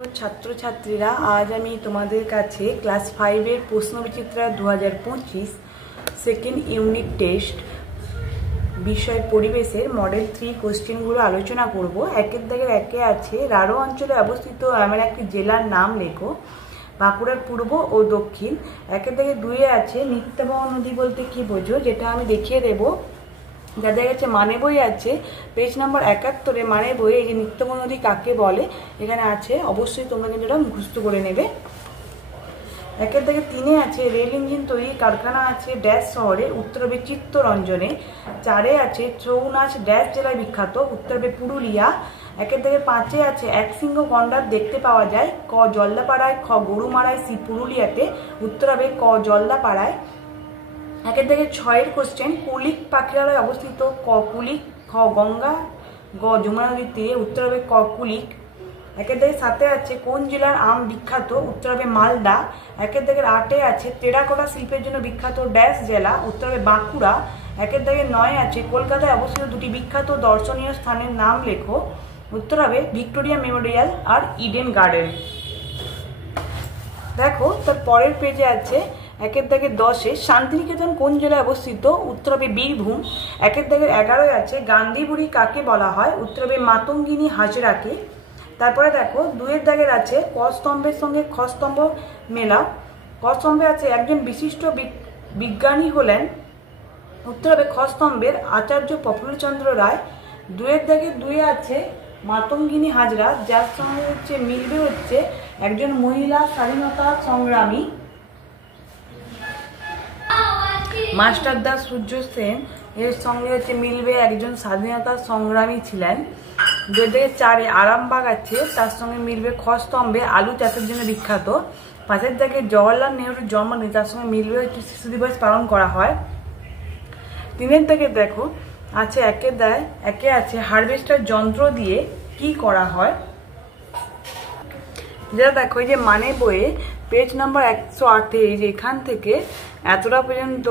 ছাত্রছাত্রীরা আজ আমি তোমাদের কাছে ক্লাস 5 এর প্রশ্নবিচিত্রা 2025 সেকেন্ড ইউনিট টেস্ট বিষয় পরিবেশের মডেল 3 কোশ্চেনগুলো আলোচনা করব। একের দাগের একে আছে রাঢ় অঞ্চলে অবস্থিত এমন একটি জেলার নাম লেখো। বাঁকুড়ার পূর্ব ও দক্ষিণ। একের দাগে 2 আছে নিত্যবাহ নদী বলতে কি বোঝো, যেটা আমি দেখিয়ে দেবো। যাদের কাছে মানে বই আছে পেজ নাম্বার 71 মানে বই এই যে নিত্যবাহ নদী কাকে বলে এখানে আছে, অবশ্যই তোমরা কিন্তু এটা মুখস্থ করে নেবে। একের দাগে 3 আছে রেল ইঞ্জিন তৈরি কারখানা আছে ড্যাশ শহরে, উত্তর হবে চিত্তরঞ্জনে। 4 আছে ছৌ নাচ ড্যাশ জেলায় বিখ্যাত, উত্তর হবে পুরুলিয়া। একের দাগে 5 আছে একশৃঙ্গ গন্ডার দেখতে পাওয়া যায়, ক জলদাপাড়ায়, খ গরুমারায়, সি পুরুলিয়াতে, উত্তর হবে ক জলদাপাড়ায়। একের দাগে 6 কোশ্চেন কুলিক পাখিরালয় অবস্থিত, ক কুলিক, খ গঙ্গা, গ যমুনা নদীর তীরে, উত্তর হবে ক কুলিক। একের দাগে 7 আছে কোন জেলার আম বিখ্যাত, উত্তর হবে মালদা। একের দাগে 8 আছে টেরাকোটা শিল্পের জন্য বিখ্যাত ড্যাশ জেলা, উত্তর হবে বাঁকুড়া। একের দাগে 9 আছে কলকাতায় অবস্থিত 2টি বিখ্যাত দর্শনীয় স্থানের নাম লেখো, উত্তর হবে ভিক্টোরিয়া মেমোরিয়াল আর ইডেন গার্ডেন। দেখো তার পরের পেজে আছে একের দাগে 10 শান্তিনিকেতন কোন জেলায় অবস্থিত, উত্তর হবে বীরভূম। একের দাগে 11 আছে গান্ধী বুড়ি কাকে বলা হয়, উত্তর হবে মাতঙ্গিনী হাজরাকে। তারপরে দেখো 2 দাগের আছে ক স্তম্ভের সঙ্গে খ স্তম্ভ মেলা। ক স্তম্ভে আছে একজন বিশিষ্ট বিজ্ঞানী হলেন, উত্তর হবে খ স্তম্ভের আচার্য প্রফুল্লচন্দ্র রায়। 2 দাগে 2 আছে মাতঙ্গিনী হাজরা, যার সঙ্গে মিলবে একজন মহিলা স্বাধীনতা সংগ্রামী মাস্টার দাস সূর্য সেন, এর সঙ্গে মিলবে একজন স্বাধীনতা সংগ্রামী ছিলেন। 2 দাগে 4 আরামবাগ আছে, তার সঙ্গে মিলবে খ স্তম্ভে আলু চাষের জন্য বিখ্যাত। 5 দাগে জওয়াহরলাল নেহরুর জন্মদিন, তার সঙ্গে মিলবে শিশু দিবস পালন করা হয়। 3 দাগে দেখো আছে একে আছে হারভেস্টার যন্ত্র দিয়ে কি করা হয়, যেটা দেখো এই যে মানে বইয়ে পেজ নাম্বার 108 এই যে এখান থেকে এতটা পর্যন্ত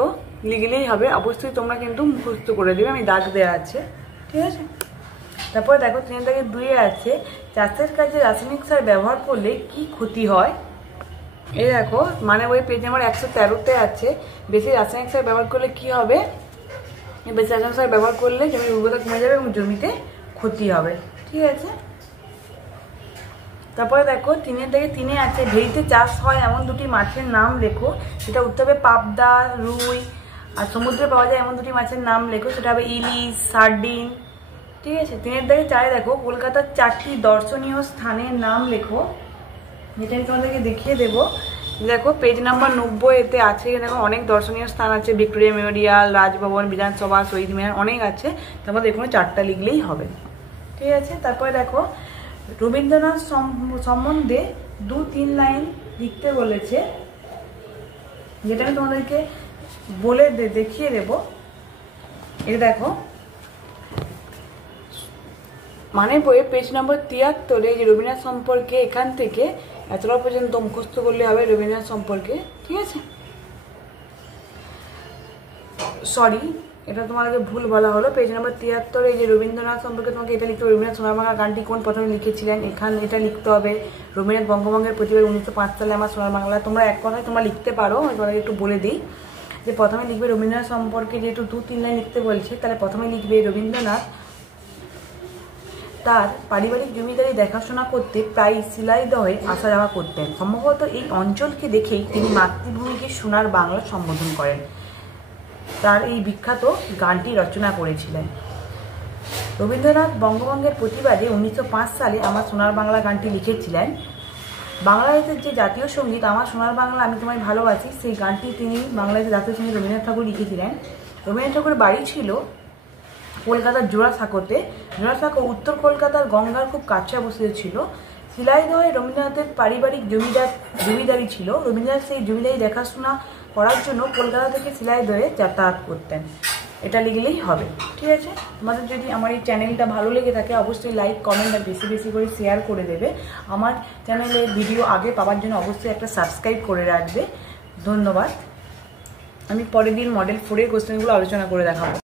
লিখলেই হবে, অবশ্যই তোমরা কিন্তু মুখস্থ করে দেবে, আমি দাগ দেওয়া আছে, ঠিক আছে। তারপরে দেখো 3 দাগে 2 আছে চাষের কাজে রাসায়নিক সার ব্যবহার করলে কি ক্ষতি হয়। এই দেখো মানে বই পেজ নাম্বার 113 আছে বেশি রাসায়নিক সার ব্যবহার করলে কি হবে, বেশি রাসায়নিক সার ব্যবহার করলে জমির উর্বরতা কমে যাবে এবং জমিতে ক্ষতি হবে, ঠিক আছে। তারপরে দেখো 3 দাগে 3 আছে ভেড়িতে চাষ হয় এমন 2টি মাছের নাম লেখো, সেটা উত্তর হবে পাবদা, রুই। আর সমুদ্রে পাওয়া যায় এমন 2টি মাছের নাম লেখো, সেটা হবে ইলিশ, সার্ডিন, ঠিক আছে। 3 দাগে 4 দেখো কলকাতার 4টি দর্শনীয় স্থানের নাম লেখো, যেটা আমি তোমাদেরকে দেখিয়ে দেবো। দেখো পেজ নাম্বার 90 এতে আছে, দেখো অনেক দর্শনীয় স্থান আছে, ভিক্টোরিয়া মেমোরিয়াল, রাজভবন, বিধানসভা, শহীদ মিনার, অনেক আছে, তারপর এখানে 4টা লিখলেই হবে, ঠিক আছে। তারপরে দেখো রবীন্দ্রনাথ সম্বন্ধে 2-3 লাইন লিখতে বলেছে, যেটা আমি তোমাদেরকে বলে দেখিয়ে দেব। এটা দেখো মানে বইয়ে পেজ নম্বর 73 যে রবীন্দ্রনাথ সম্পর্কে এখান থেকে এতটা পর্যন্ত মুখস্থ করলে হবে রবীন্দ্রনাথ সম্পর্কে, ঠিক আছে। সরি, এটা তোমাকে ভুল বলা হলো। পেজ নাম্বার 73 এই যে রবীন্দ্রনাথ সম্পর্কে তোমাকে এটা লিখতে হবে, রবীন্দ্রনাথ সোনার বাংলা গানটি কোন প্রথমে লিখেছিলেন, এখানে এটা লিখতে হবে। রবীন্দ্রনাথ বঙ্গভঙ্গের প্রতিবাদ 1905 সালে আমার সোনার বাংলা। তোমরা এক কথায় তোমরা লিখতে পারো, আমি তোমাকে একটু বলে দিই যে প্রথমে লিখবে রবীন্দ্রনাথ সম্পর্কে, যেহেতু 2-3 লাইন লিখতে বলছে তাহলে প্রথমে লিখবে রবীন্দ্রনাথ তার পারিবারিক জমিদারি দেখাশোনা করতে প্রায় শিলাইদহে আসা যাওয়া করতেন। সম্ভবত এই অঞ্চলকে দেখেই তিনি মাতৃভূমিকে সোনার বাংলা সম্বোধন করেন, তার এই বিখ্যাত গানটি রচনা করেছিলেন। রবীন্দ্রনাথ বঙ্গভঙ্গের প্রতিবাদে 1905 সালে আমার সোনার বাংলা গানটি লিখেছিলেন। বাংলাদেশের যে জাতীয় সঙ্গীত আমার সোনার বাংলা আমি তোমায় ভালোবাসি, সেই গানটি তিনি বাংলাদেশের জাতীয় সঙ্গীত রবীন্দ্রনাথ ঠাকুর লিখেছিলেন। রবীন্দ্রনাথ ঠাকুরের বাড়ি ছিল কলকাতার জোড়াসাঁকোতে। জোড়াসাঁকো উত্তর কলকাতার গঙ্গার খুব কাছে অবস্থিত ছিল। শিলাইদহে রবীন্দ্রনাথের পারিবারিক জমিদারি ছিল। রবীন্দ্রনাথ সেই জমিদারি দেখাশোনা করার জন্য কলকাতা থেকে শিলাইদহে যাতায়াত করতেন, এটা লিখলেই হবে, ঠিক আছে। তোমাদের যদি আমার এই চ্যানেলটা ভালো লেগে থাকে অবশ্যই লাইক, কমেন্ট আর বেশি বেশি করে শেয়ার করে দেবে। আমার চ্যানেলে ভিডিও আগে পাওয়ার জন্য অবশ্যই একটা সাবস্ক্রাইব করে রাখবে। ধন্যবাদ। আমি পরের দিন মডেল 4 এর কোশ্চেনগুলো আলোচনা করে দেখাবো।